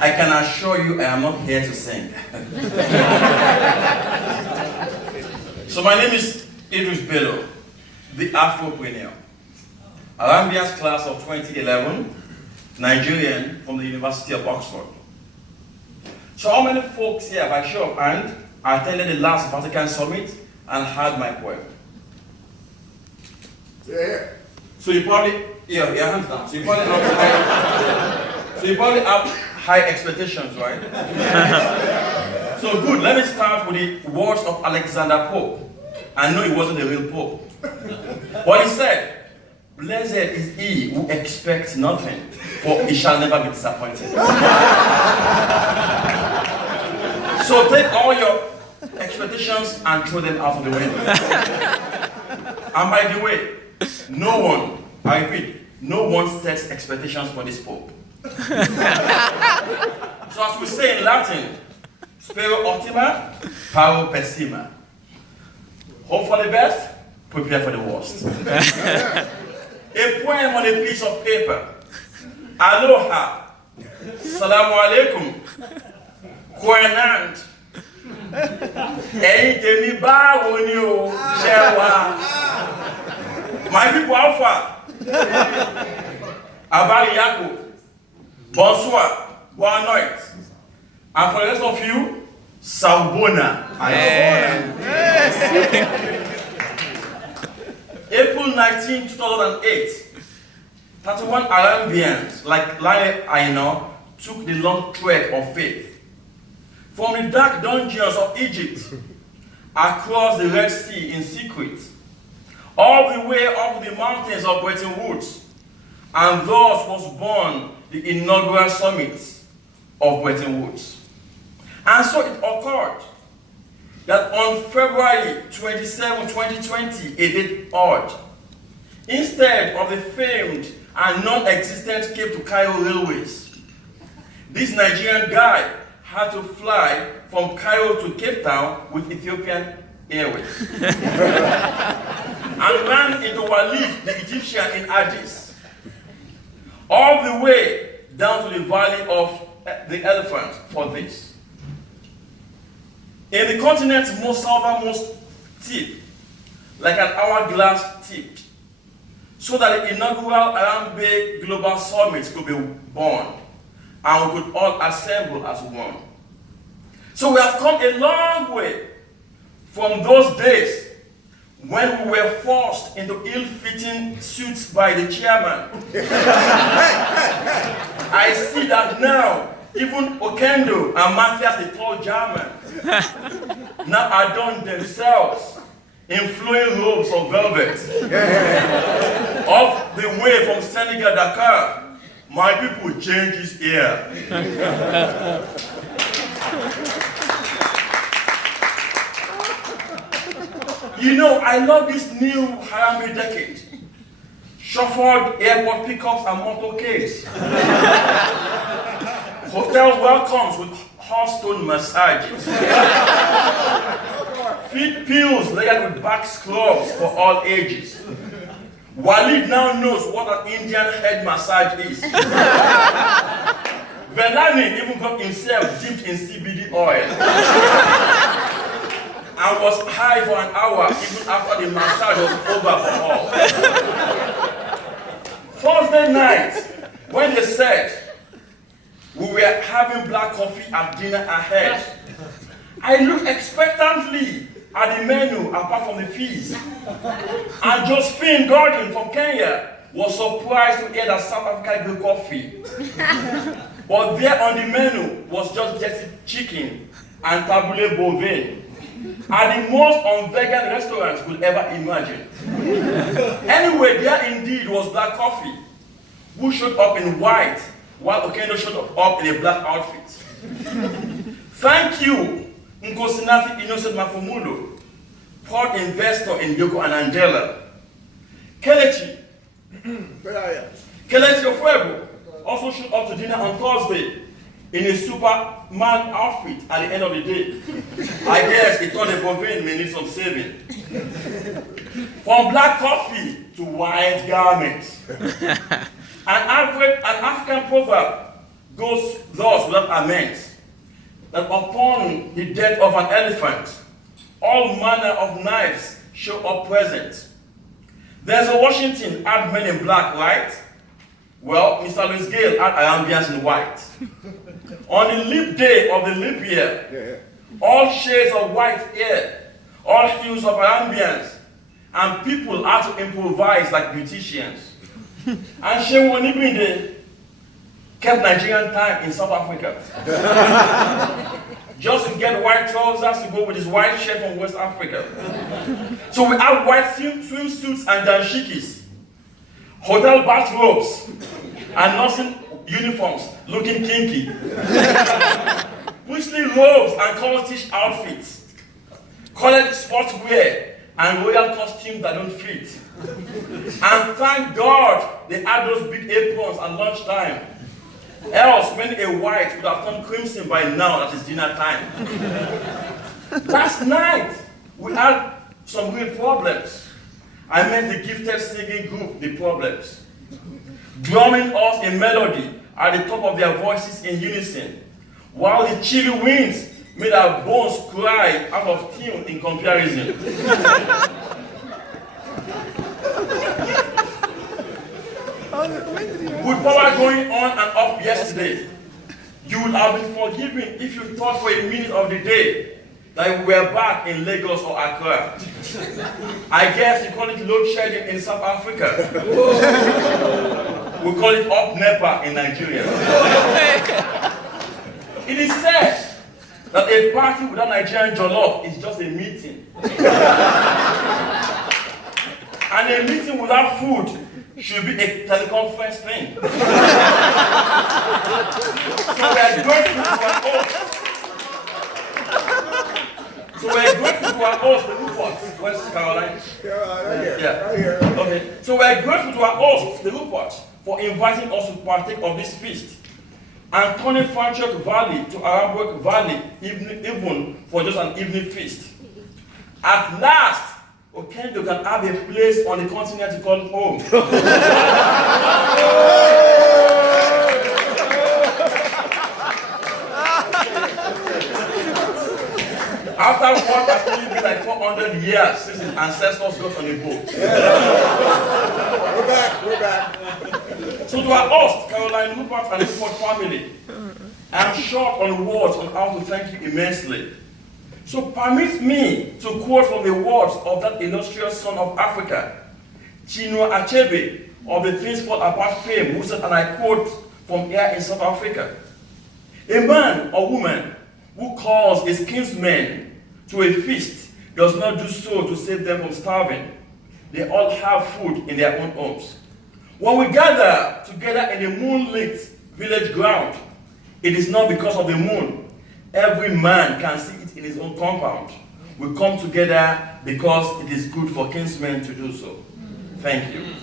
I can assure you I am not here to sing. So my name is Idris Bello, the Afropreneur. Harambeans class of 2011, Nigerian from the University of Oxford. So how many folks here, by show of hand, attended the last Vatican Summit and heard my poem? Yeah. So you probably, your hands down. So you probably have high expectations, right? So good, let me start with the words of Alexander Pope. I know he wasn't a real Pope. But he said, "Blessed is he who expects nothing, for he shall never be disappointed." So take all your expectations and throw them out of the window. And by the way, no one, I repeat, no one sets expectations for this Pope. So as we say in Latin, spero optima, paro pessima. Hope for the best, prepare for the worst. A poem on a piece of paper. Aloha, salamu alaikum, Koenant. Ẹ̀yin tèmi báwo ni o ṣe wà? My people, how far? Abariyako, bonsoir, bonne nuit. And for the rest of you, Saubona. April 19, 2008, 31 Harambeans, like Lai Aina, took the long trek of faith from the dark dungeons of Egypt across the Red Sea in secret, all the way up the mountains of Bretton Woods, and thus was born the inaugural summit of Bretton Woods. And so it occurred that on February 27, 2020, a date odd, instead of the famed and non-existent Cape to Cairo railways, this Nigerian guy had to fly from Cairo to Cape Town with Ethiopian Airways and ran into Walid, the Egyptian, in Addis, all the way down to the valley of the elephant for this. In the continent's most southernmost tip, like an hourglass tip, so that the inaugural Harambe Global Summit could be born, and we could all assemble as one. So we have come a long way from those days when we were forced into ill-fitting suits by the chairman. I see that now, even Okendo and Matthias, the tall German, now adorn themselves in flowing robes of velvet. Off the way from Senegal, Dakar, my people change his ear. You know, I love this new Harambe decade. Chauffeured airport pickups and motorcades. Hotel welcomes with hot stone massages. Feet pills layered with back scrubs for all ages. Walid now knows what an Indian head massage is. Velani even got himself dipped in CBD oil and was high for an hour even after the massage was over for all. Thursday night, when they said we were having black coffee at dinner ahead, I looked expectantly at the menu apart from the fees. And Josephine Gordon from Kenya was surprised to hear that South Africa grew coffee. But there on the menu was just dirty chicken and tabbouleh bovine, are the most un-vegan restaurants could ever imagine. Anyway, there indeed was black coffee, who showed up in white, while Okendo showed up in a black outfit. Thank you, Nkosinafi Innocent Mafumulo, port investor in Yoko and Angela. Kelechi Ofuego also showed up to dinner on Thursday in a Superman outfit at the end of the day. I guess he thought the bovine may need some saving. From black coffee to white garments. An African proverb goes thus without amends, that upon the death of an elephant, all manner of knives show up present. There's a Washington had men in black, right? Well, Mr. Louis Gale had Harambeans in white. On the leap day of the leap year, all shades of white hair, all hues of Harambeans, and people had to improvise like beauticians. And Shehu Onibinde kept Nigerian time in South Africa. Just to get white trousers to go with his white shirt from West Africa. So we have white swimsuits and dashikis, hotel bathrobes, and nursing uniforms looking kinky, priestly robes and college outfits, college sportswear, and royal costumes that don't fit. And thank God they had those big aprons at lunchtime. Else, many a white would have turned crimson by now that it's dinner time. Last night, we had some real problems. I met the gifted singing group, The Problems, drumming us a melody at the top of their voices in unison, while the chilly winds made our bones cry out of tune in comparison. With power going on and off yesterday, you would have been forgiven if you thought for a minute of the day that we were back in Lagos or Accra. I guess you call it load shedding in South Africa. We call it up NEPA in Nigeria. It is said that a party without Nigerian jollof is just a meeting. And a meeting without food should be a teleconference thing. So we are grateful to our host. So we are grateful to our host, the Rupert. Where's Caroline? Yeah. Okay. So we are grateful to our host, the Rupert, for inviting us to partake of this feast and turning Franschhoek Valley to Harambeans Valley, even for just an evening feast. At last, Okendo can have a place on the continent to call home. After what has only been like 400 years since his ancestors got on the boat. We're back. So to our host, Caroline, Rupert, and the Rupert family, I'm short on words on how to thank you immensely. So permit me to quote from the words of that illustrious son of Africa, Chinua Achebe, of the Things Fall Apart fame, who said, and I quote from here in South Africa, a man or woman who calls his kinsmen to a feast does not do so to save them from starving. They all have food in their own homes. When we gather together in the moonlit village ground, it is not because of the moon. Every man can see it in his own compound. We come together because it is good for kinsmen to do so. Thank you.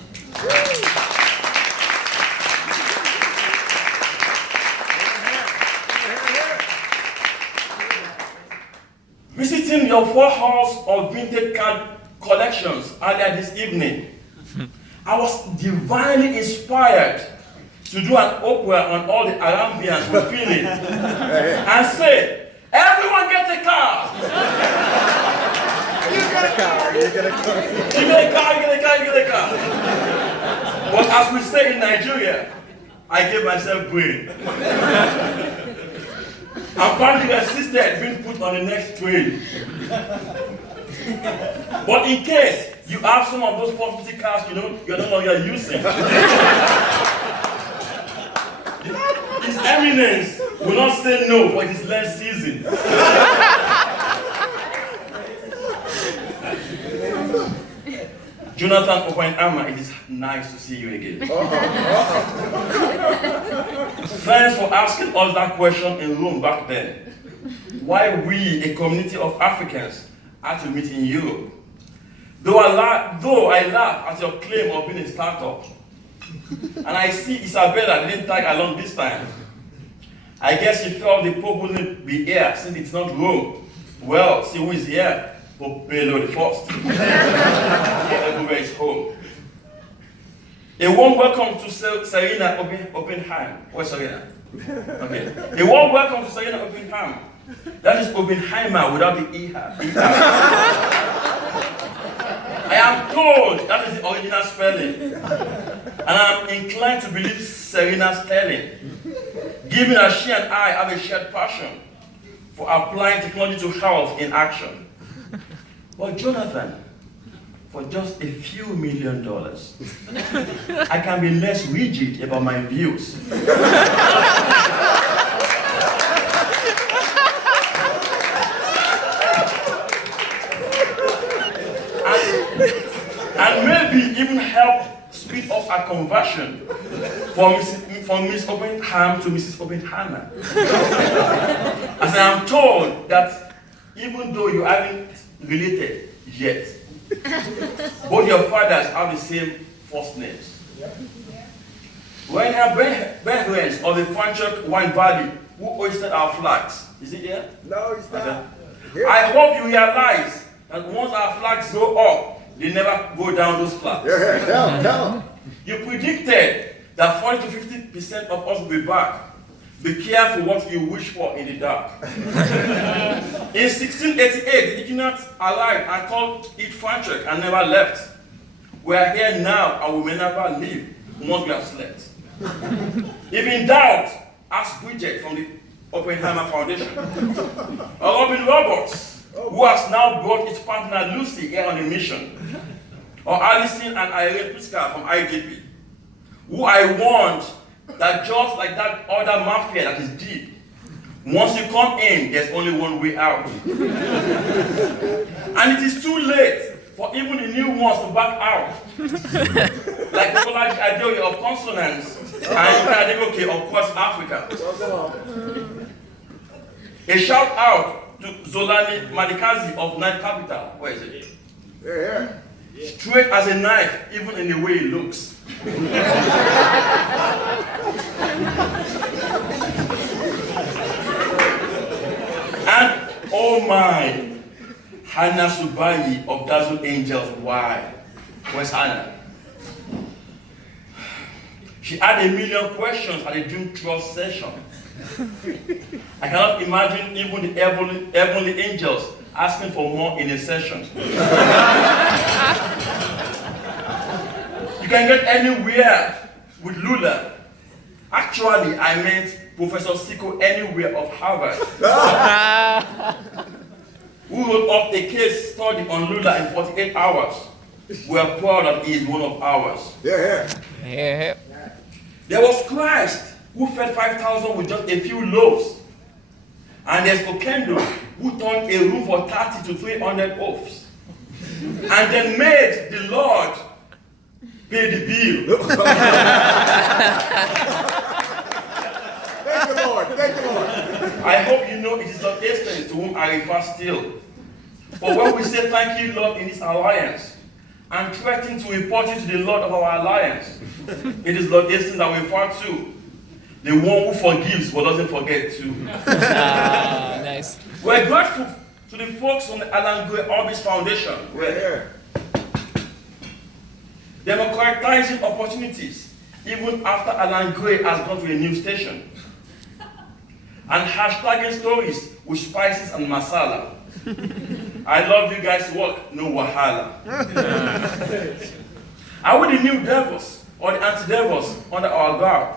Visiting your 4 halls of vintage card collections earlier this evening, I was divinely inspired to do an opera on all the Harambeans we're feeling and say, everyone gets a car! You get a car, you get a car. You get a car, you get a car, you get a car. But as we say in Nigeria, I gave myself brain. And finally the sister being put on the next train. But in case you have some of those 450 cars, you're no longer using. His Eminence will not say no for his last season. Jonathan Oppenheimer, it is nice to see you again. Thanks for asking us that question in Rome back then. Why we, a community of Africans, had to meet in Europe. Though I laugh at your claim of being a startup, and I see Isabella didn't tag along this time. I guess she felt the Pope wouldn't be here since it's not Rome. Well, see who is here? Pope Bello the First. Everywhere is home. A warm welcome to Serena Oppenheimer. Where's Serena? Okay. A warm welcome to Serena Oppenheimer. That is Oppenheimer without the E-ha. I am told that is the original spelling. And I'm inclined to believe Serena's telling, given that she and I have a shared passion for applying technology to health in action. But Jonathan, for just a few $1 million, I can be less rigid about my views. And maybe even help speed up our conversion from Miss Oppenheimer to Mrs. Oppenheimer. As I am told that even though you aren't related yet, both your fathers have the same first names. When our brethren of the Franschhoek wine valley who hoisted our flags, is it here? No, it's not. Okay. I hope you realize that once our flags go up, they never go down those flags. Yeah, no. You predicted that 40 to 50% of us will be back. Be careful what you wish for in the dark. In 1688, the Huguenots arrived and called it Franschhoek and never left. We are here now and we may never leave once we have slept. If in doubt, ask Bridget from the Oppenheimer Foundation. Or Robin Roberts, who has now brought his partner Lucy here on a mission. Or Alison and Irene Priska from IDP, who I warned that just like that other mafia that is deep, once you come in, there's only one way out. And it is too late for even the new ones to back out. Like Nicola Adeoye of Consonance and Adegoke of West Africa. A shout out to Zolani Madikazi of Knife Capital. Where is it? Yeah. Straight as a knife, even in the way it looks. And oh my, Hannah Subayi of Dazzle Angels. Why? Where's Hannah? She had 1 million questions at the Dream Trust session. I cannot imagine even the heavenly angels asking for more in a session. You can get anywhere with Lula. Actually, I meant Professor Siko Anywhere of Harvard, who wrote up a case study on Lula in 48 hours. We are proud that he is one of ours. Yeah. There was Christ, who fed 5,000 with just a few loaves. And there's Okendo, who turned a room for 30 to 300 oafs. And then made the Lord pay the bill. Thank you, Lord. Thank you, Lord. I hope you know it is Lord Hastings to whom I refer still. But when we say thank you, Lord, in this alliance, and threaten to report it to the Lord of our alliance, it is Lord Hastings that we refer to. The one who forgives but doesn't forget too. Nice. We're grateful to the folks from the Alan Gray Orbis Foundation. We're here. Democratizing opportunities even after Alan Gray has gone to a new station. And hashtagging stories with spices and masala. I love you guys' work, no wahala. Are we the new devils or the anti-devils under our guard?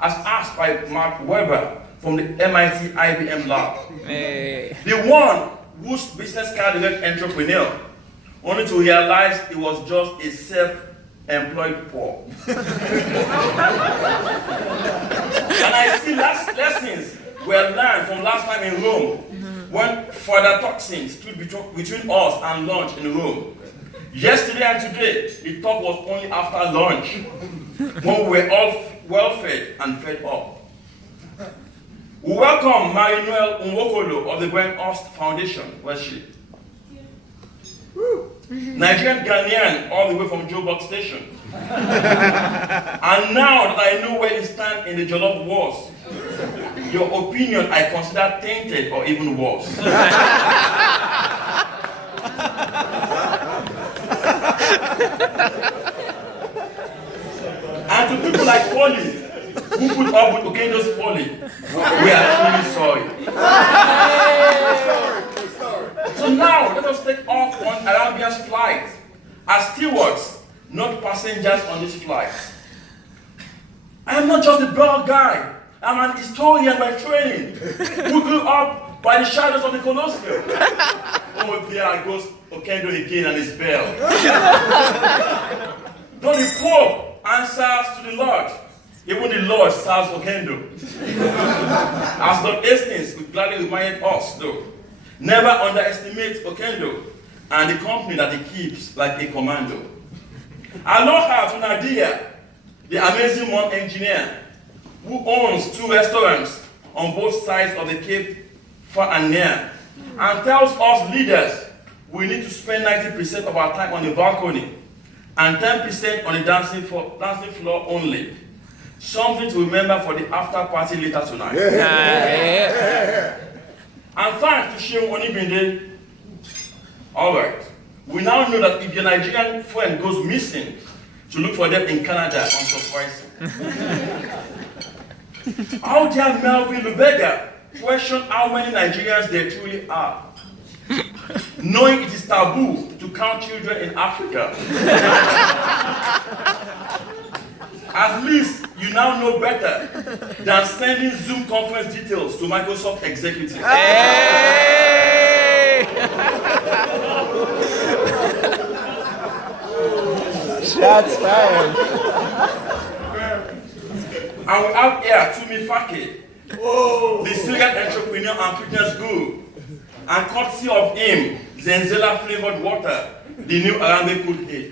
As asked by Mark Weber from the MIT IBM lab. Hey. The one whose business card read entrepreneur, only to realize it was just a self-employed poor. And I see lessons were learned from last time in Rome, when Father Toxin stood between us and lunch in Rome. Yesterday and today, the talk was only after lunch, when we were all well fed and fed up. We welcome Marie-Noël Nwokolo of the Brian Ost Foundation. Where's she? Nigerian Ghanaian all the way from Joburg Station. And now that I know where you stand in the Jollof Wars, your opinion I consider tainted or even worse. And to people like Polly, who put up with Okendo's folly, we are truly sorry. So now, let us take off on Harambeans' flight as stewards, not passengers on this flight. I am not just a bald guy. I'm an historian by training who grew up by the shadows of the Colosseum. Oh, there goes Okendo again and his bell. Though the Pope answers to the Lord, even the Lord serves Okendo. As Lord Hastings would gladly remind us, though, never underestimate Okendo and the company that he keeps like a commando. Aloha to Nadia, the amazing mom engineer who owns 2 restaurants on both sides of the Cape, far and near, and tells us leaders we need to spend 90% of our time on the balcony and 10% on the dancing floor only. Something to remember for the after party later tonight. And thanks to Shehu Onibinde. All right. We now know that if your Nigerian friend goes missing, to look for them in Canada, unsurprising. How dare Melvin Lubega question how many Nigerians there truly are, knowing it is taboo to count children in Africa? At least you now know better than sending Zoom conference details to Microsoft executives. Hey! Shots fired. And we have here Tumi Fake, the serial entrepreneur and fitness guru, and courtesy of him, Zenzela flavored water, the new Harambe cool head.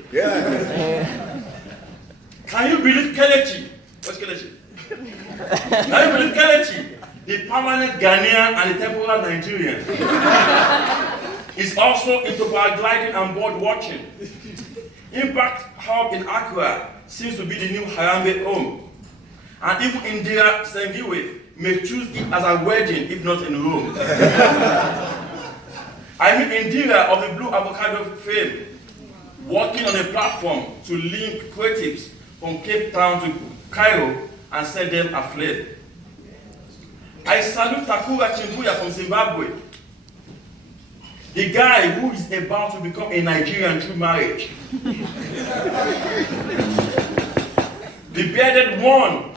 Can you believe Kelechi? What's Kelechi? Can you believe Kelechi, the permanent Ghanaian and the temporary Nigerian, is also into paragliding and bird watching? Impact Hub in Accra seems to be the new Harambe home. And even Indira Sengiwe may choose it as a wedding, if not in Rome. I mean Indira of the Blue Avocado fame, working on a platform to link creatives from Cape Town to Cairo and set them aflame. I salute Takura Chimbuya from Zimbabwe, the guy who is about to become a Nigerian through marriage. The bearded one,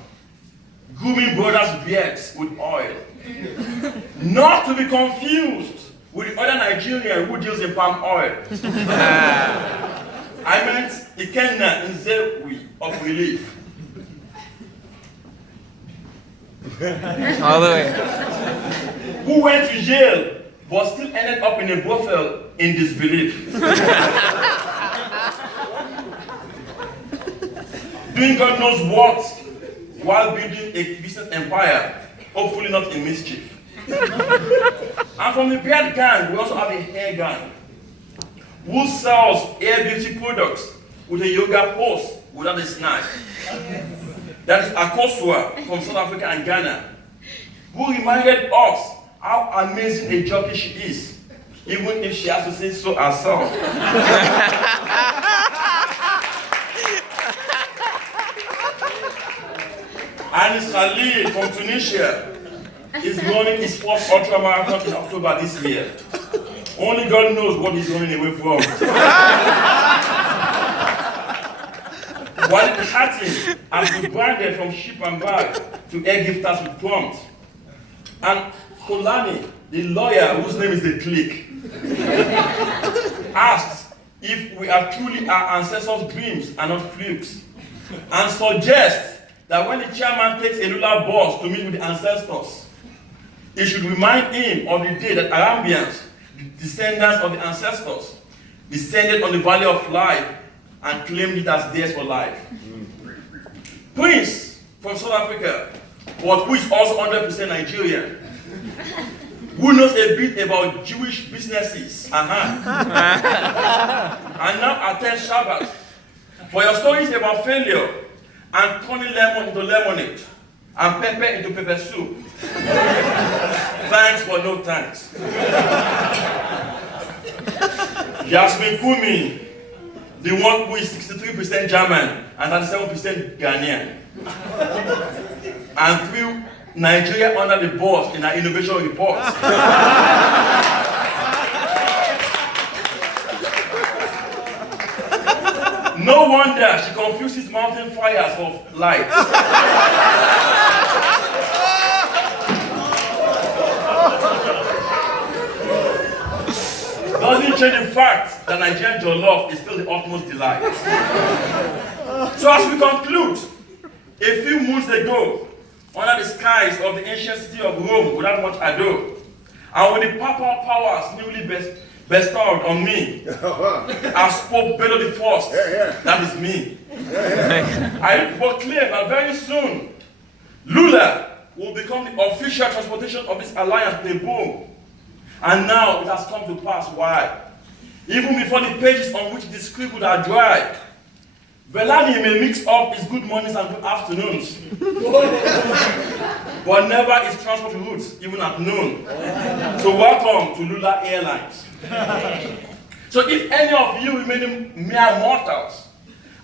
grooming brothers' beards with oil. Not to be confused with the other Nigerian who deals in palm oil. I meant Ikenna Nzewi of relief. All the way. Who went to jail but still ended up in a brothel in disbelief. Doing God knows what while building a business empire, hopefully not in mischief. And from the beard gang, we also have a hair gang who sells hair beauty products with a yoga pose without a snag. That is Akosua from South Africa and Ghana, who reminded us how amazing a jockey she is, even if she has to say so herself. Anis Khalid from Tunisia is running his first ultramarathon in October this year. Only God knows what he's running away from. While Hattie has been branded from ship and bag to air gifters with prompt. And Kolani, the lawyer whose name is The Click, asks if we are truly our ancestors' dreams and not flukes, and suggests that when the chairman takes a lunar bus to meet with the ancestors, he should remind him of the day that Harambeans, descendants of the ancestors, descended on the Valley of Life and claimed it as theirs for life. Prince from South Africa, but who is also 100% Nigerian, who knows a bit about Jewish businesses, and now attends Shabbat. For your stories about failure and turning lemon into lemonade and pepper into pepper soup, thanks for no thanks. Yasmin Kumi, the one who is 63% German and 97% Ghanaian. and threw Nigeria under the bus in her innovation report. No wonder she confuses mountain fires for light. Doesn't change the fact that Nigerian jollof is still the utmost delight. So as we conclude, a few moons ago, under the skies of the ancient city of Rome, without much ado, and with the papal powers newly bestowed on me, as Pope Bello the First, that is me. I proclaim that very soon, Lula will become the official transportation of this alliance with a boom. And now it has come to pass. Why? Even before the pages on which it is scribbled are dry, Velani may mix up his good mornings and good afternoons, but never his transport routes, even at noon. So welcome to Lula Airlines. So if any of you remaining mere mortals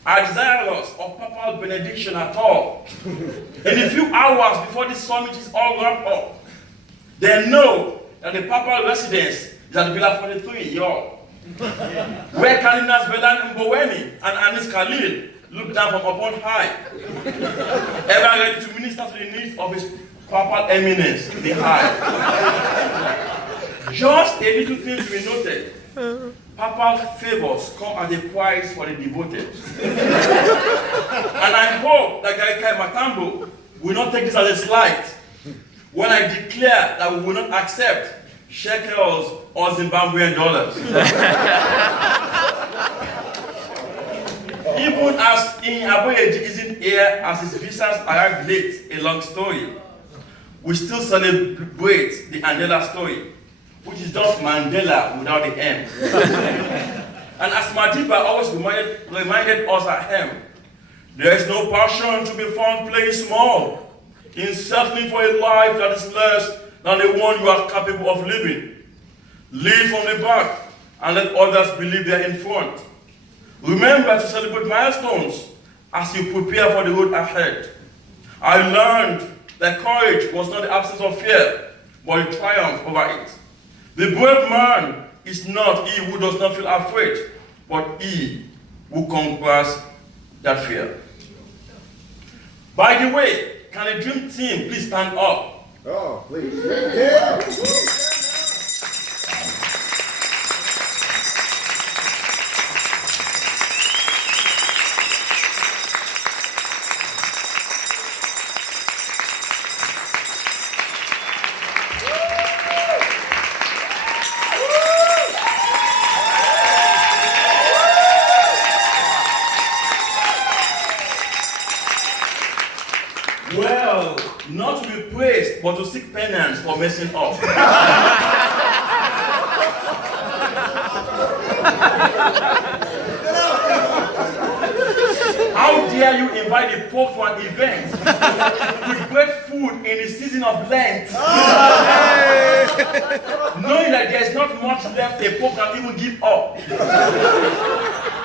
are desirous of papal benediction at all, in a few hours before this summit is all wrapped up, then know that the papal residence is at Villa 43, y'all, where Cardinals Velan Mboweni and Anis Khalil look down from upon high, ever ready to minister to the needs of his papal eminence, the high. Just a little thing to be noted. Papal favors come at a price for the devoted. And I hope that Gaikai Matambo will not take this as a slight when I declare that we will not accept shekels or Zimbabwean dollars. Even as in Aboyeji isn't here as his visas arrived late, a long story, we still celebrate the Mandela story, which is just Mandela without the M. And as Madiba always reminded us at him, there is no passion to be found playing small in settling for a life that is less than the one you are capable of living. Lead from the back and let others believe they are in front. Remember to celebrate milestones as you prepare for the road ahead. I learned that courage was not the absence of fear, but the triumph over it. The brave man is not he who does not feel afraid, but he who conquers that fear. By the way, can a dream team please stand up? Oh, please. Yeah. Well, not to be praised, but to seek penance for messing up. How dare you invite the Pope to an event with great food in the season of Lent, knowing that there is not much left a Pope can even give up.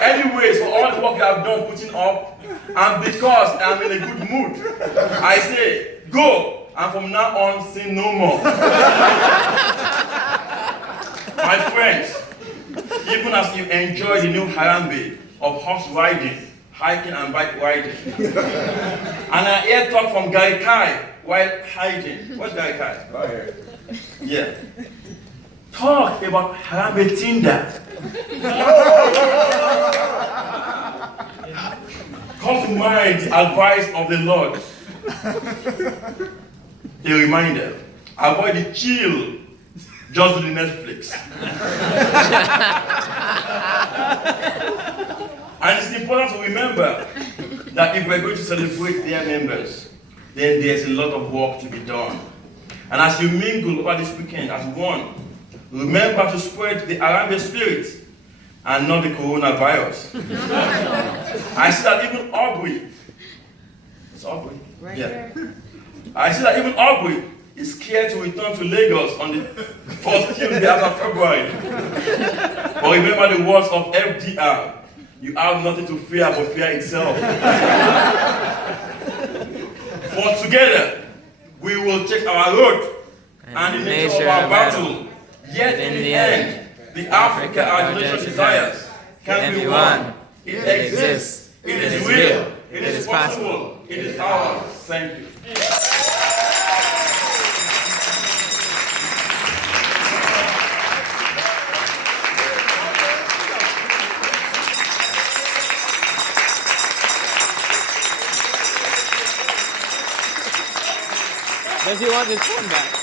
Anyways, for all the work you have done putting up, and because I'm in a good mood, I say, go, and from now on, sin no more. My friends, even as you enjoy the new Harambe of horse riding, hiking and bike riding, and I hear talk from Gaikai while hiding. What's Gaikai? Right here. Yeah. Talk about Harambe Tinder. Come to mind the advice of the Lord. A reminder, avoid the chill, just do the Netflix. And it's important to remember that if we're going to celebrate their members, then there's a lot of work to be done. And as you mingle over this weekend as one, remember to spread the Harambe spirit and not the coronavirus. I see that even Aubrey, it's Aubrey? Right yeah. here. I see that even Aubrey is scared to return to Lagos on the 4th Tuesday after February. But remember the words of FDR, you have nothing to fear but fear itself. For together, we will take our road and the nature of our battle. Yet in the end, the Africa our generation desires can be one. It exists. It is real. It is possible. It is ours. Thank you. Does he want his phone back?